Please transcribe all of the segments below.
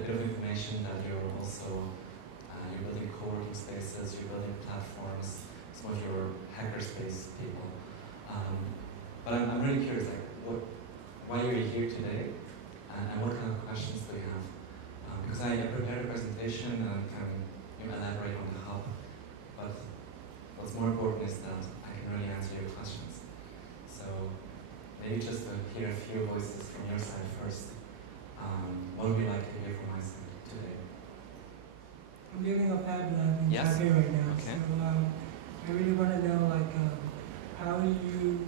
a bit of information that you're also you're building co-working spaces, you're building platforms, some of your hackerspace people. But I'm really curious, like, why you're here today, and what kind of questions do you have? Because I prepared a presentation and can elaborate on the hub, but what's more important is that I can really answer your questions. So maybe just to hear a few voices from your side first. What would you like to hear from my side today? I'm building a fab lab in Yes. Taipei right now, Okay. so I really want to know, like, how you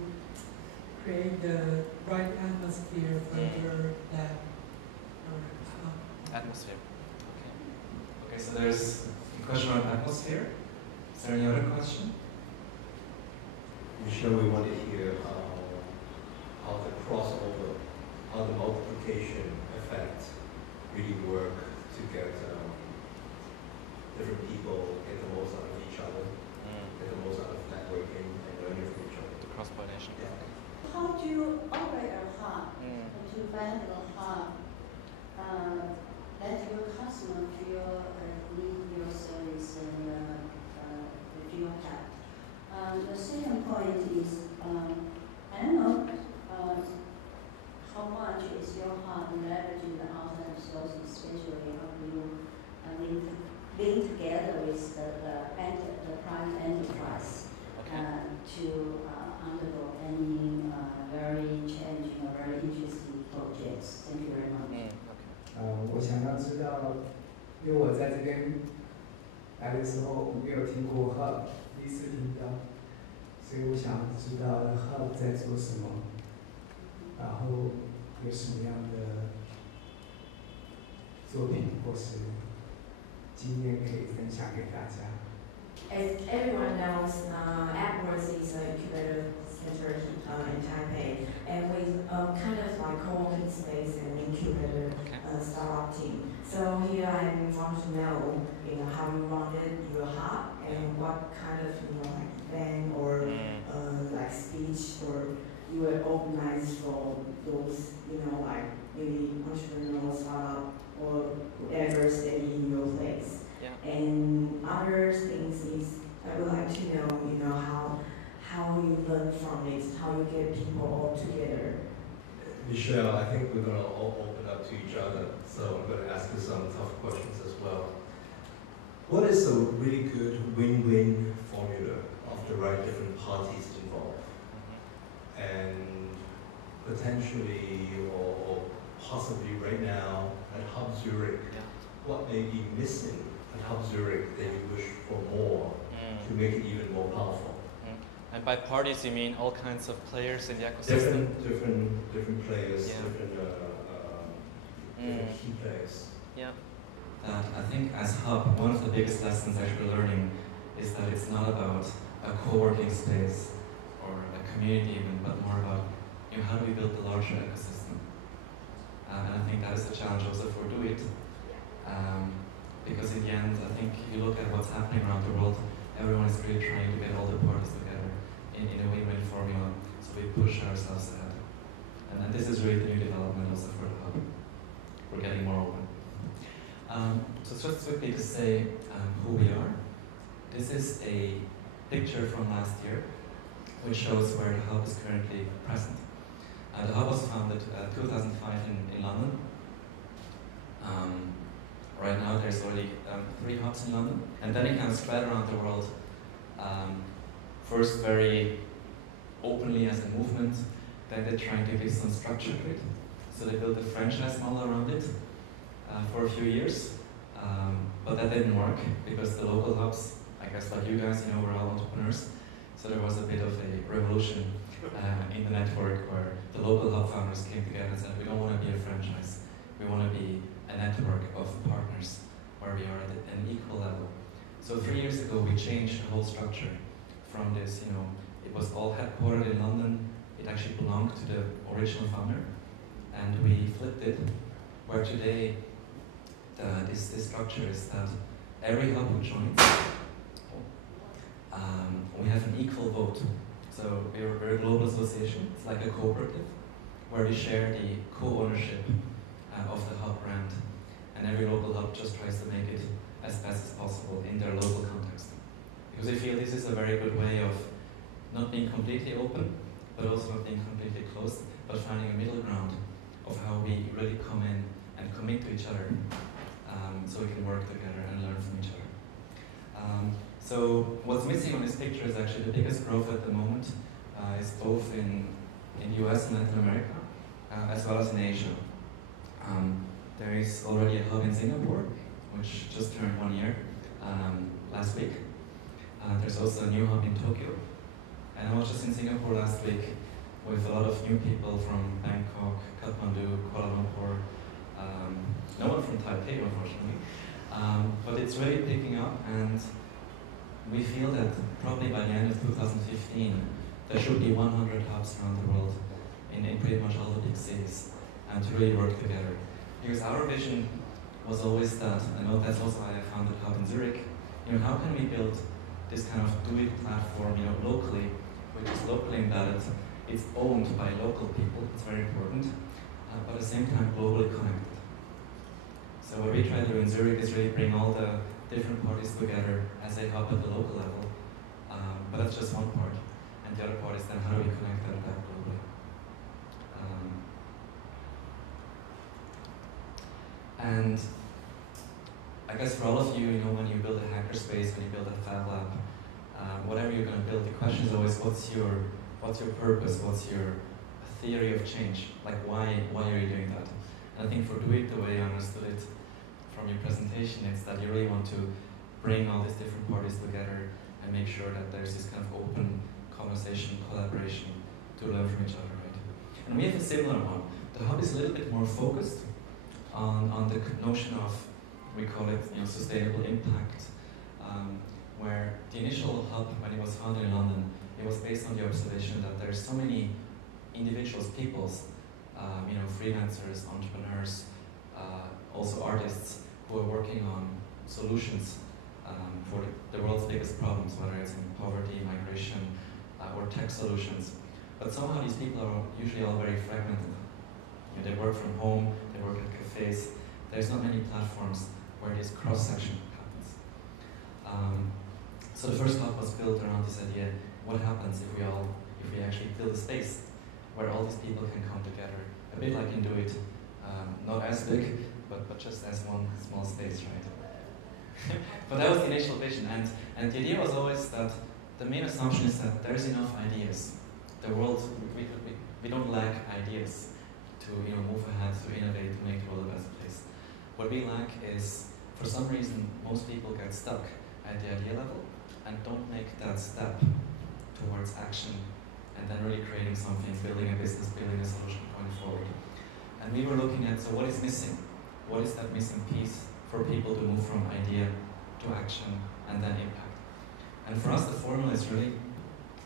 create the right atmosphere for your lab or hub. Atmosphere. Okay, so there's a question on atmosphere. Is there any other question? Michel, we want to hear how the crossover, how the multiplication effect really work to get different people get the most out of each other, get the most out of networking and learning from each other. The cross-pollination. Yeah. How do you operate a hub, to brand a hub, let your customer feel need your service and feel help? The second point is, I don't know how much is your hub leveraging the outside sources, especially how you link together with the private enterprise to undergo any very challenging or very interesting projects. Thank you very much. 我想要知道，因为我在这边来的时候我没有听过 HUB， 第一次听到，所以我想知道 HUB 在做什么，然后有什么样的作品或是经验可以分享给大家。As everyone knows, AppWorks is an incubator center in Taipei, and with kind of like co-working space and incubator startup team. So here I want to know, how you run your hub and what kind of, like event or like speech or you will organize for those, like maybe entrepreneurial startup or whatever stay in your place. And other things is I would like to know, how you learn from it, how you get people all together. Michel, I think we're going to all open up to each other, so I'm going to ask you some tough questions as well. What is a really good win-win formula of the right different parties involved? And potentially or possibly right now at HUB Zurich, what may be missing at HUB Zurich that you wish for more to make it even more powerful? And by parties, you mean all kinds of players in the ecosystem? Different players, different key players. Yeah. I think as HUB, one of the biggest lessons that we're learning is that it's not about a co-working space or a community even, but more about how do we build the larger ecosystem. And I think that is the challenge also for Do It. Because in the end, I think if you look at what's happening around the world, everyone is really trying to get all the parties together in a win-win formula, so we push ourselves ahead. And then this is really the new development also for the HUB. We're getting more open. So just quickly to say who we are. This is a picture from last year, which shows where the HUB is currently present. The HUB was founded in 2005 in London. Right now there's already 3 hubs in London, and then it kind of spread around the world. First very openly as a movement, then they're trying to give some structure to it. So they built a franchise model around it for a few years, but that didn't work because the local hubs, I guess like you guys, we're all entrepreneurs, so there was a bit of a revolution in the network where the local hub founders came together and said, we don't want to be a franchise, we want to be a network of partners where we are at an equal level. So 3 years ago we changed the whole structure from this, it was all headquartered in London, it actually belonged to the original founder, and we flipped it, where today this structure is that every hub who joins, we have an equal vote. So we're a global association, it's like a cooperative, where we share the co-ownership of the HUB brand. And every local hub just tries to make it as best as possible in their local context. Because I feel this is a very good way of not being completely open, but also not being completely closed, but finding a middle ground of how we really come in and commit to each other, so we can work together and learn from each other. So what's missing on this picture is actually the biggest growth at the moment is both in the US and Latin America, as well as in Asia. There is already a hub in Singapore, which just turned 1 year last week. There's also a new hub in Tokyo. And I was just in Singapore last week with a lot of new people from Bangkok, Kathmandu, Kuala Lumpur, no one from Taipei, unfortunately. But it's really picking up, and we feel that probably by the end of 2015, there should be 100 hubs around the world in pretty much all the big cities, and to really work together. Because our vision was always that, I know that's also why I founded HUB in Zurich, how can we build this kind of do-it platform, locally, which is locally embedded, it's owned by local people, it's very important, but at the same time globally connected. So what we try to do in Zurich is really bring all the different parties together as a hub at the local level, but that's just one part. And the other part is then how do we connect that globally. And I guess for all of you, when you build a hackerspace, when you build a fab lab, whatever you're going to build, the question is always, what's your purpose? What's your theory of change? Like, why are you doing that? And I think for Do It, the way I understood it from your presentation, is that you really want to bring all these different parties together and make sure that there's this kind of open conversation, collaboration to learn from each other, right? And we have a similar one. The hub is a little bit more focused on the notion of, we call it sustainable impact, where the initial hub, when it was founded in London, it was based on the observation that there's so many individuals, peoples, freelancers, entrepreneurs, also artists who are working on solutions for the world's biggest problems, whether it's in poverty, migration, or tech solutions. But somehow these people are usually all very fragmented. They work from home, they work at cafes. There's not many platforms where this cross-section happens. So the first hub was built around this idea, what happens if we actually build a space where all these people can come together, a bit like in Do It, not as big, but just as one small space, right? But that was the initial vision, and the idea was always that the main assumption is that there's enough ideas. The world, we don't lack ideas to move ahead, to innovate, to make the world the best place. What we lack is, for some reason, most people get stuck at the idea level and don't make that step towards action and then really creating something, building a business, building a solution going forward. And we were looking at, so what is missing? What is that missing piece for people to move from idea to action and then impact? And for us, the formula is really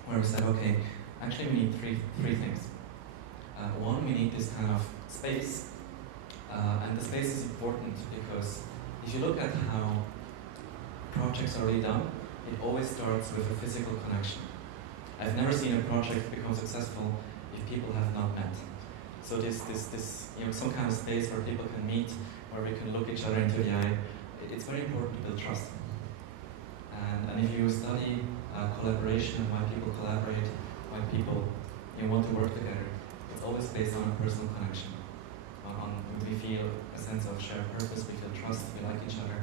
where we said, okay, actually we need three things. One, we need this kind of space, and the space is important because if you look at how projects are really done, it always starts with a physical connection. I've never seen a project become successful if people have not met. So this some kind of space where people can meet, where we can look each other into the eye, it's very important to build trust. And if you study collaboration and why people collaborate, why people want to work together, it's always based on a personal connection. We feel a sense of shared purpose, we feel trust, we like each other.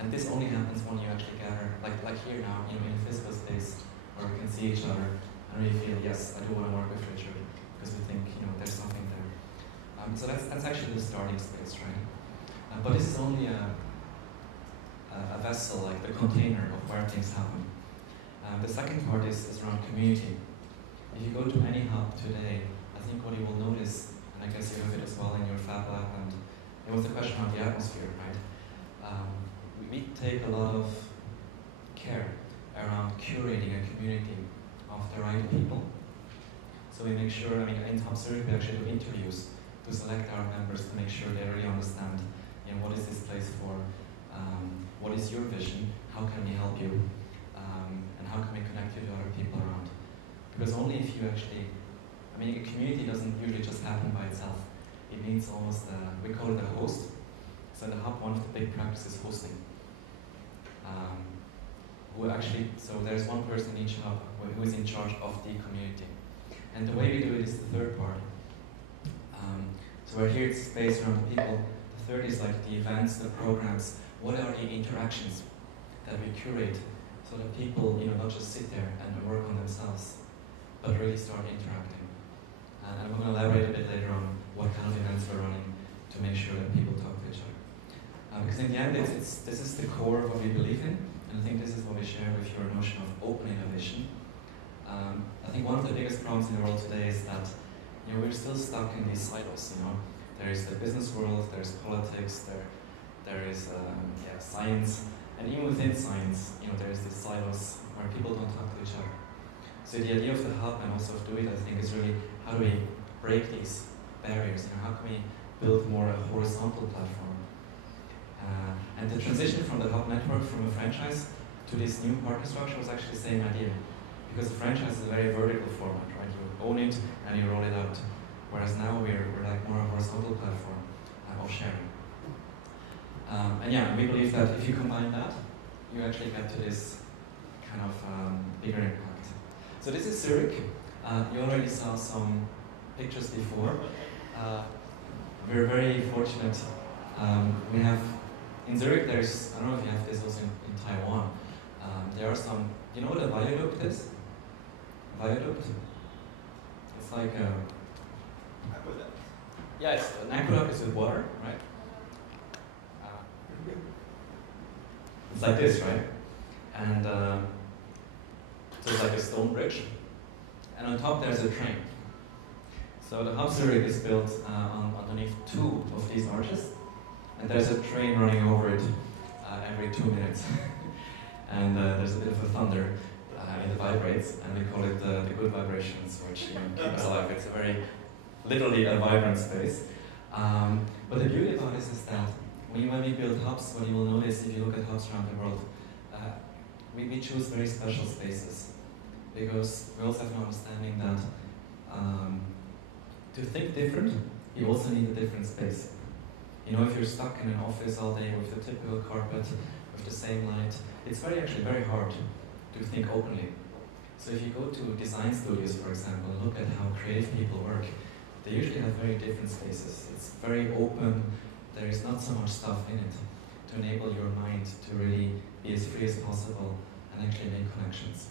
And this only happens when you actually gather, like here now, in a physical space where we can see each other and really feel, yes, I do want to work with Richard because we think, there's something there. So that's actually the starting space, right? But this is only a vessel, like the container of where things happen. The second part is around community. If you go to any hub today, I think what you will notice, and I guess you have it as well in your Fab Lab, and it was the question of the atmosphere, right? We take a lot of care around curating a community of the right people. So we make sure, in HUB Zurich we actually do interviews to select our members to make sure they really understand, what is this place for, what is your vision, how can we help you, and how can we connect you to other people around. Because only if you actually, a community doesn't usually just happen by itself. It needs almost, we call it a host. So in the HUB, one of the big practices is hosting. So there's one person in each HUB who is in charge of the community. And the way we do it is the third part. So we're here, it's based around the people. The third is like the events, the programs. What are the interactions that we curate so that people, not just sit there and work on themselves, but really start interacting. And I'm going to elaborate a bit later on what kind of events we're running to make sure that people talk to each other. Because in the end, this is the core of what we believe in, and I think this is what we share with your notion of open innovation. I think one of the biggest problems in the world today is that we're still stuck in these silos. There is the business world, there's politics, there is science, and even within science, there's these silos where people don't talk to each other. So the idea of the HUB and also of Do It, I think, is really how do we break these barriers? How can we build more a horizontal platform? And the transition from the HUB network, from a franchise to this new partner structure, was actually the same idea. Because the franchise is a very vertical format, right? You own it and you roll it out. Whereas now we're like more a horizontal platform of sharing. And we believe that if you combine that, you actually get to this kind of bigger impact. So this is Zurich. You already saw some pictures before. We're very fortunate. We have, in Zurich, there's, I don't know if you have this also in Taiwan, there are some, do you know what a viaduct is? Viaduct? It's like a... Yeah, it's, an aqueduct is with water, right? It's like this, right? And so it's like a stone bridge. And on top there's a train. So the HUB Zurich is built underneath 2 of these arches. And there's a train running over it every 2 minutes. And there's a bit of a thunder. It vibrates, and we call it the good vibrations, which keep us alive. It's a very, literally a vibrant space. But the beauty about this is that when we build hubs, what you will notice if you look at hubs around the world, we choose very special spaces. Because we also have an understanding that to think different, you also need a different space. If you're stuck in an office all day with the typical carpet, with the same light, it's actually very hard to think openly. So if you go to design studios, for example, and look at how creative people work, they usually have very different spaces. It's very open, there is not so much stuff in it to enable your mind to really be as free as possible and actually make connections.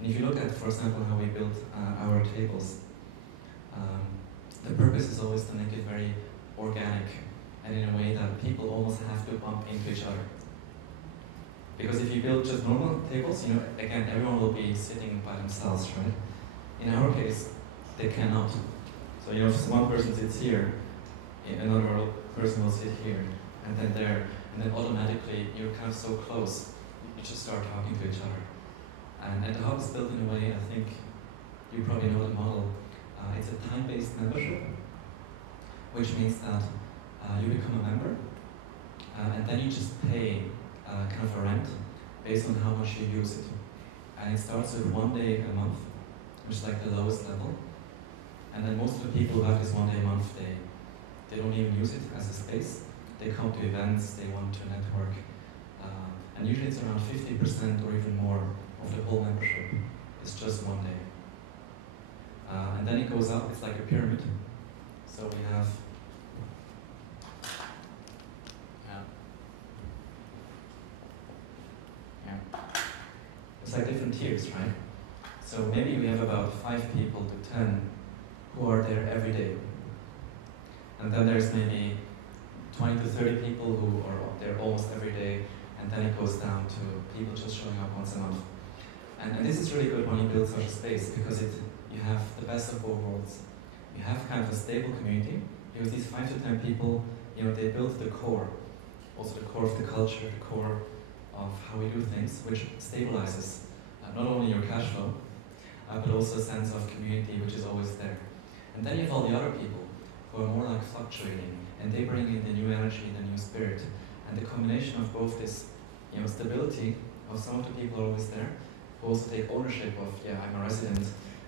And if you look at, for example, how we build our tables, the purpose is always to make it very organic and in a way that people almost have to bump into each other. Because if you build just normal tables, again, everyone will be sitting by themselves, right? In our case, they cannot. So, if one person sits here, another person will sit here, and then there, and then automatically you're kind of so close, you just start talking to each other. And the HUB is built in a way, I think, you probably know the model. It's a time-based membership, which means that you become a member, and then you just pay kind of a rent based on how much you use it. And it starts with 1 day a month, which is like the lowest level. And then most of the people who have this 1 day a month, they don't even use it as a space. They come to events, they want to network. And usually it's around 50% or even more of the whole membership. It's just 1 day. And then it goes up, it's like a pyramid. So we have it's like different tiers, right? So maybe we have about 5 people to 10 who are there every day. And then there's maybe 20 to 30 people who are there almost every day, and then it goes down to people just showing up once a month. And this is really good when you build such a space, because you have the best of both worlds. You have kind of a stable community, because these 5 to 10 people, they build the core, also the core of the culture, the core of how we do things, which stabilizes not only your cash flow, but also a sense of community, which is always there. And then you have all the other people who are more like fluctuating, and they bring in the new energy, the new spirit. And the combination of both this stability of some of the people are always there, who also take ownership of, I'm a resident,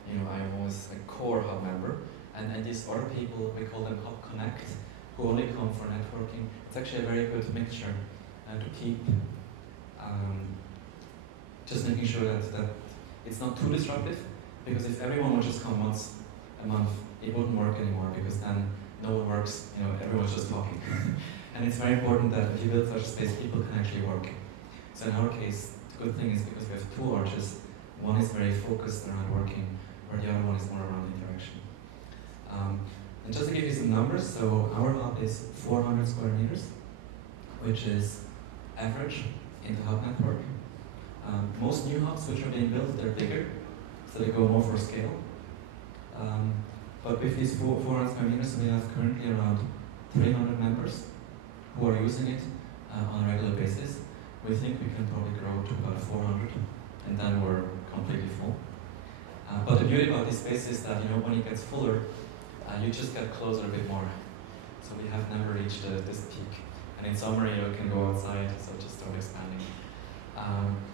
I'm always a core HUB member, and these other people, we call them HUB Connect, who only come for networking. It's actually a very good mixture to keep just making sure that it's not too disruptive, because if everyone would just come once a month, it wouldn't work anymore, because then no one works, everyone's just talking. And it's very important that if you build such a space, people can actually work. So in our case, the good thing is because we have two arches, one is very focused around working, where the other one is more around interaction. And just to give you some numbers, so our hub is 400 square meters, which is average in the hub network. Most new hubs which are being built, they're bigger, so they go more for scale. But with these 400 square meters, we have currently around 300 members who are using it on a regular basis. We think we can probably grow to about 400, and then we're completely full. But the beauty about this space is that when it gets fuller, you just get closer a bit more. So we have never reached this peak. And in summer, you can go outside, so just start expanding.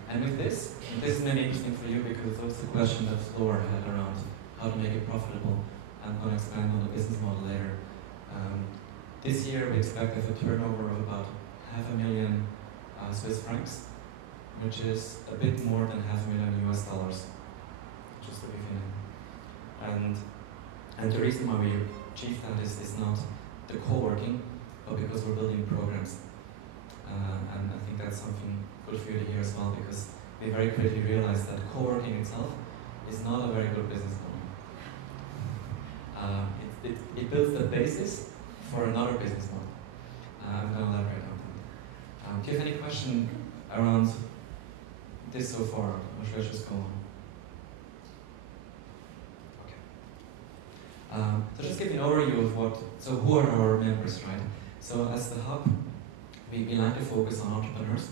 And with this is maybe interesting for you because that's the question that Flora had around how to make it profitable. I'm going to expand on the business model later. This year, we expect a turnover of about $500,000 Swiss francs, which is a bit more than $500,000 US, just to give you an idea. And the reason why we achieve that is not the co-working, but because we're building programs. And I think that's something good for you to hear as well, because we very quickly realized that co-working itself is not a very good business model. It builds the basis for another business model. I'm going to elaborate on that. Do you have any question around this so far, or should I just go on? So just give you an overview of so who are our members, right? So as the hub, we like to focus on entrepreneurs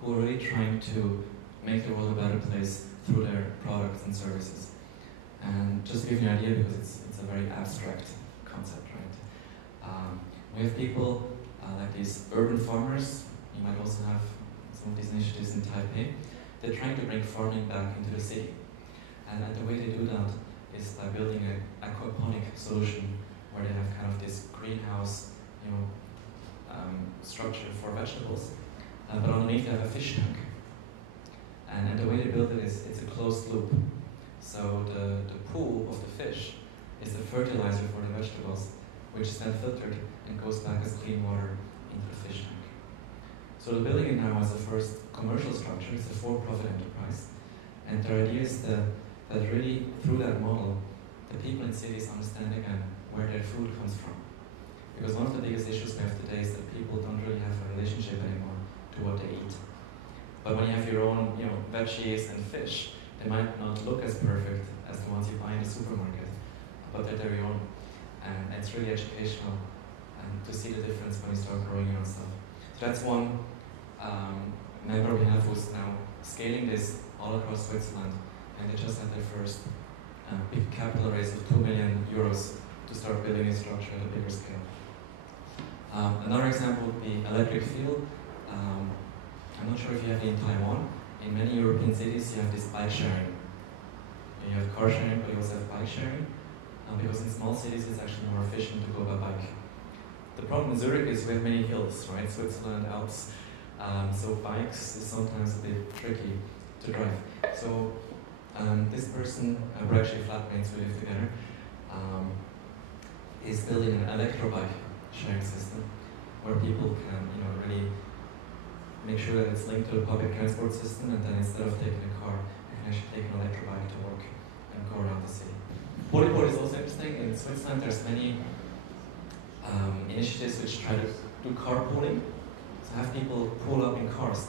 who are really trying to make the world a better place through their products and services. And just to give you an idea, because it's a very abstract concept, right? We have people like these urban farmers. You might also have some of these initiatives in Taipei. They're trying to bring farming back into the city. And the way they do that is by building an aquaponic solution where they have kind of this greenhouse, structure for vegetables, but underneath they have a fish tank. And the way they build it is it's a closed loop. So the pool of the fish is the fertilizer for the vegetables, which is then filtered and goes back as clean water into the fish tank. So they're building it now as a first commercial structure. It's a for-profit enterprise. And their idea is that really, through that model, the people in cities understand again where their food comes from. Because one of the biggest issues we have today is that people don't really have a relationship anymore to what they eat. But when you have your own, veggies and fish, they might not look as perfect as the ones you buy in the supermarket, but they're their own. And it's really educational to see the difference when you start growing your own stuff. So that's one member we have who's now scaling this all across Switzerland. And they just had their first big capital raise of 2 million euros to start building a structure at a bigger scale. Another example would be electric fuel. I'm not sure if you have it in Taiwan. In many European cities, you have this bike sharing. You have car sharing, but you also have bike sharing. Because in small cities, it's actually more efficient to go by bike. The problem in Zurich is we have many hills, right? Switzerland, Alps. So bikes is sometimes a bit tricky to drive. So this person, we're actually flatmates, we live together, is building an electrobike sharing system where people can, really make sure that it's linked to the public transport system, and then instead of taking a car, you can actually take an electrobike to work and go around the city. Bodyboard is also interesting. In Switzerland, there's many initiatives which try to do carpooling, so have people pull up in cars.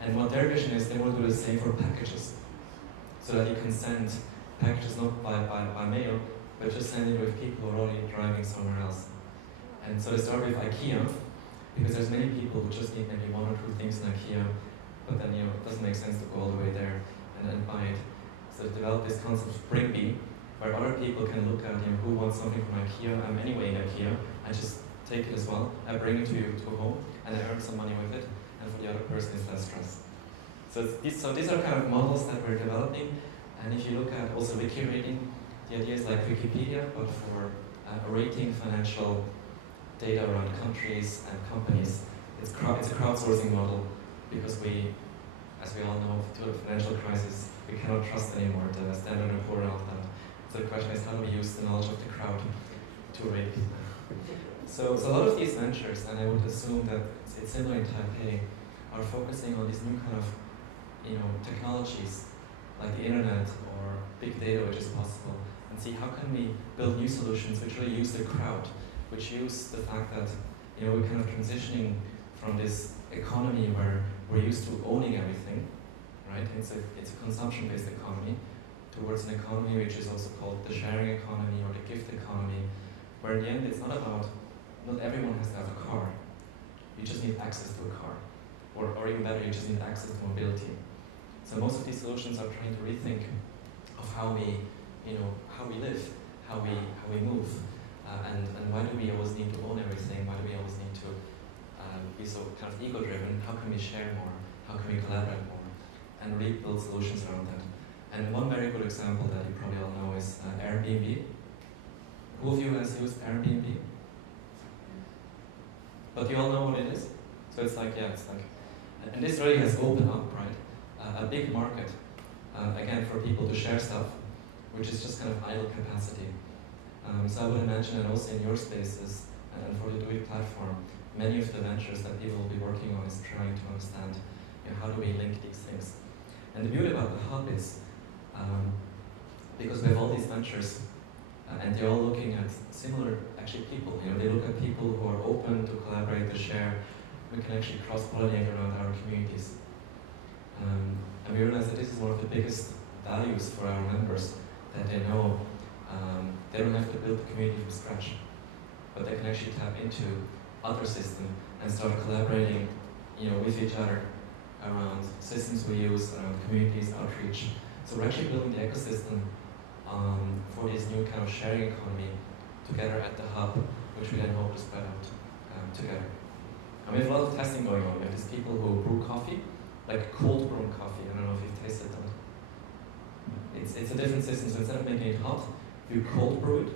And what their vision is, they want to do the same for packages, so that you can send packages not by mail, but just send it with people who are already driving somewhere else. And so they start with IKEA, because there's many people who just need maybe one or two things in IKEA, but then it doesn't make sense to go all the way there and then buy it. So they developed this concept of Bring Me, where other people can look at who wants something from IKEA. I'm anyway in IKEA. I just take it as well. I bring it to you to home, and I earn some money with it. And for the other person, it's less stress. So these are kind of models that we're developing. And if you look at also wiki rating, the idea is like Wikipedia, but for rating financial data around countries and companies. It's a crowdsourcing model because we, as we all know, due to the financial crisis, we cannot trust anymore the Standard & Poor's and all that. So the question is, how do we use the knowledge of the crowd to rate? So a lot of these ventures, and I would assume that it's similar in Taipei, are focusing on these new kind of, technologies like the internet or big data, which is possible, and see how can we build new solutions which really use the crowd, which use the fact that we're kind of transitioning from this economy where we're used to owning everything, right? It's a consumption-based economy, towards an economy which is also called the sharing economy or the gift economy, where in the end it's not about, not everyone has to have a car. You just need access to a car. Or even better, you just need access to mobility. So most of these solutions are trying to rethink of how we live, how we move, and why do we always need to own everything? Why do we always need to be so kind of ego-driven? How can we share more? How can we collaborate more? And really build solutions around that. And one very good example that you probably all know is Airbnb. Who of you has used Airbnb? But you all know what it is? So it's like, and this really has opened up, right? A big market, again, for people to share stuff, which is just kind of idle capacity. So I would imagine that also in your spaces, and for the Do It platform, many of the ventures that people will be working on is trying to understand, how do we link these things. And the beauty about the hub is, because we have all these ventures, and they're all looking at similar, actually, people. They look at people who are open to collaborate, to share. We can actually cross-pollinate around our communities. And we realize that this is one of the biggest values for our members, that they know they don't have to build the community from scratch, but they can actually tap into other systems and start collaborating with each other around systems we use, around communities, outreach. So we're actually building the ecosystem for this new kind of sharing economy together at the hub, which we then hope to spread out together. And we have a lot of testing going on. We have these people who brew coffee, like cold brew coffee. I don't know if you've tasted them. It's a different system, so instead of making it hot, you cold brew it,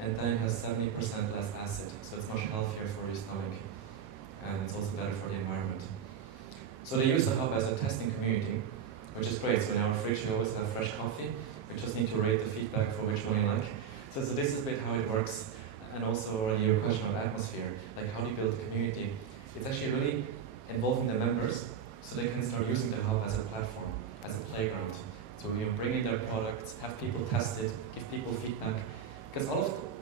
and then it has 70% less acid, so it's much healthier for your stomach, and it's also better for the environment. So they use the hub as a testing community, which is great. So in our fridge we always have fresh coffee. We just need to rate the feedback for which one you like. So this is a bit how it works, and also already your question of atmosphere, like how do you build a community? It's actually really involving the members, so they can start using the hub as a platform, as a playground. So you bring in their products, have people test it, give people feedback. Because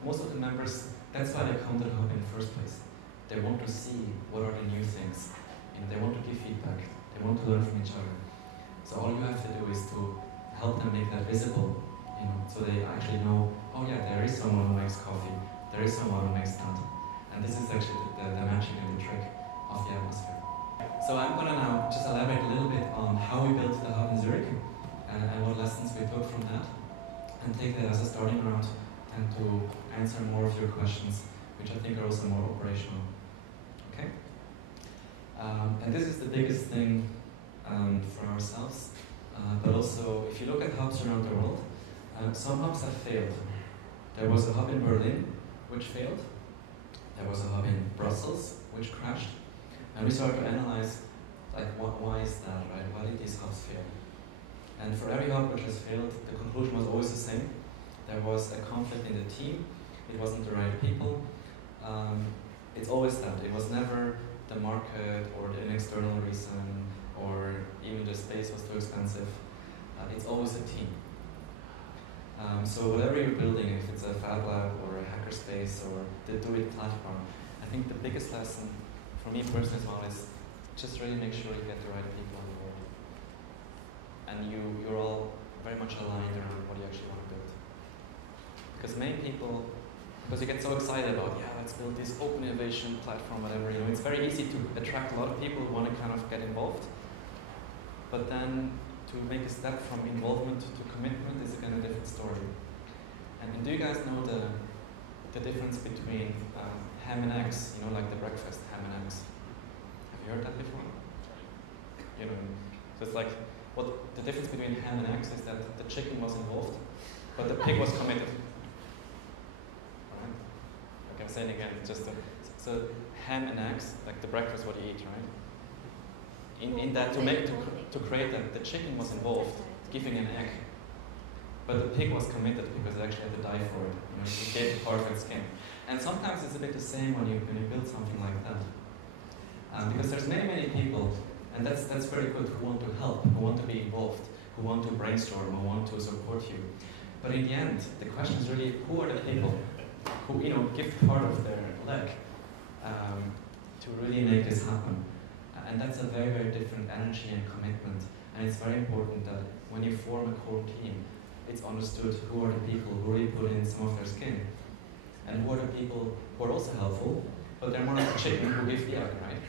most of the members, that's why they come to the hub in the first place. They want to see what are the new things. They want to give feedback. They want to learn from each other. So all you have to do is to help them make that visible, so they actually know, oh yeah, there is someone who makes coffee. There is someone who makes that. And this is actually the magic and the trick of the atmosphere. So I'm going to now just elaborate a little bit on how we built the hub in Zurich and what lessons we took from that, and take that as a starting round and to answer more of your questions, which I think are also more operational. Okay? And this is the biggest thing for ourselves, but also if you look at hubs around the world, some hubs have failed. There was a hub in Berlin which failed. There was a hub in Brussels which crashed. And we started to analyze, like, why is that, right? Why did these hubs fail? And for every hub which has failed, the conclusion was always the same. There was a conflict in the team. It wasn't the right people. It's always that. It was never the market or an external reason or even the space was too expensive. It's always a team. So whatever you're building, if it's a Fab Lab or a hackerspace or the Do It platform, I think the biggest lesson for me personally as well is just really make sure you get the right people on board. And you're all very much aligned around what you actually want to build. Because many people, because you get so excited about, yeah, let's build this open innovation platform, whatever, it's very easy to attract a lot of people who want to kind of get involved. But then to make a step from involvement to commitment is again a different story. And do you guys know the difference between ham and eggs, like the breakfast ham and eggs? Have you heard that before? So it's like, the difference between ham and eggs is that the chicken was involved, but the pig was committed. Right? Okay, I'm saying again, just to So ham and eggs, like the breakfast what you eat, right? In that to create that, the chicken was involved, giving an egg. But the pig was committed because it actually had to die for it. You know, it gave perfect skin. And sometimes it's a bit the same when you build something like that. Because there's many people, and that's very good, who want to help, who want to be involved, who want to brainstorm, who want to support you. But in the end, the question is really, who are the people who give part of their leg to really make this happen? And that's a very different energy and commitment. And it's very important that when you form a core team, it's understood who are the people who really put in some of their skin, and who are the people who are also helpful, but they're more like the chicken who give the egg, right?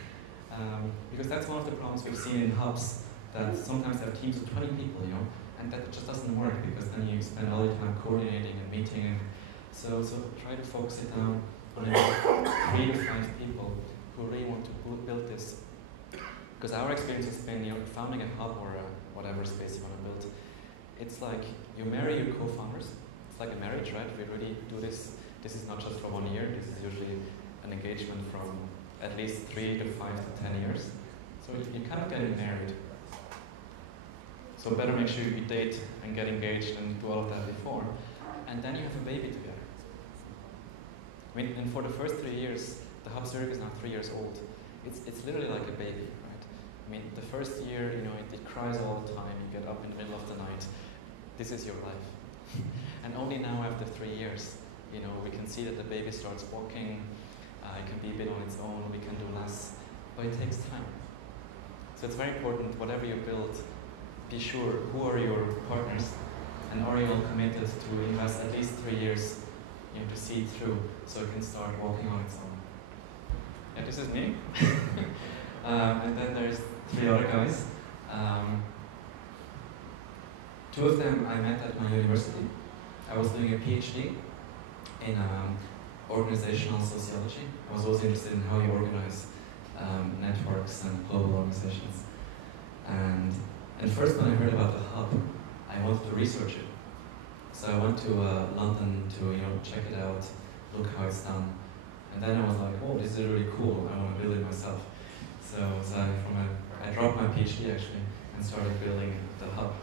Because that's one of the problems we've seen in hubs, that sometimes they have teams of 20 people, and that just doesn't work, because then you spend all your time coordinating and meeting. So try to focus it down on 3 to 5 people who really want to build this. Because our experience has been, founding a hub or whatever space you want to build, it's like you marry your co-founders. It's like a marriage, right? We really do this. This is not just for 1 year. This is usually an engagement from at least 3 to 5 to 10 years. So you're kind of getting married. So better make sure you date and get engaged and do all of that before. And then you have a baby together. I mean, and for the first 3 years, the HUB Zurich is now 3 years old. It's literally like a baby, right? I mean, the first year, it cries all the time. You get up in the middle of the night. This is your life. And only now, after 3 years, we can see that the baby starts walking. It can be a bit on its own. We can do less, but it takes time. So it's very important. Whatever you build, be sure who are your partners, and are you all committed to invest at least 3 years, to see it through, so it can start walking on its own. Yeah, this is me. And then there's 3 other guys. 2 of them I met at my university. I was doing a PhD in organizational sociology. I was also interested in how you organize networks and global organizations. And first, when I heard about the hub, I wanted to research it. So I went to London to check it out, look how it's done. And then I was like, oh, this is really cool. I want to build it myself. So I dropped my PhD actually and started building the hub.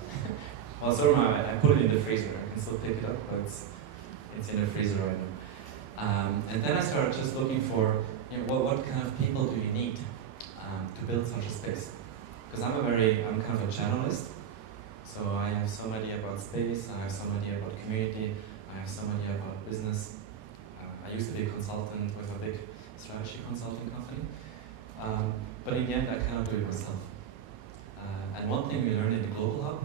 Well, so I put it in the freezer. I can still pick it up, but it's in the freezer right now. And then I started just looking for, what kind of people do you need to build such a space? Because I'm kind of a generalist. So I have some idea about space, I have some idea about community, I have some idea about business. I used to be a consultant with a big strategy consulting company. But in the end, I cannot do it myself. And one thing we learned in the Global Hub,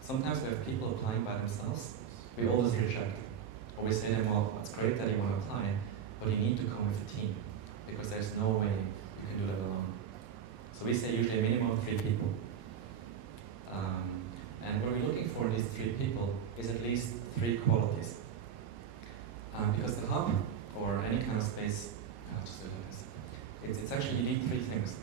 sometimes we have people applying by themselves. We always reject. Or we say to them, well, it's great that you want to apply, but you need to come with a team, because there's no way you can do that alone. So we say usually a minimum of 3 people. And what we're looking for in these 3 people is at least 3 qualities. Because the hub, or any kind of space, I'll just do this. It's actually, you need 3 things.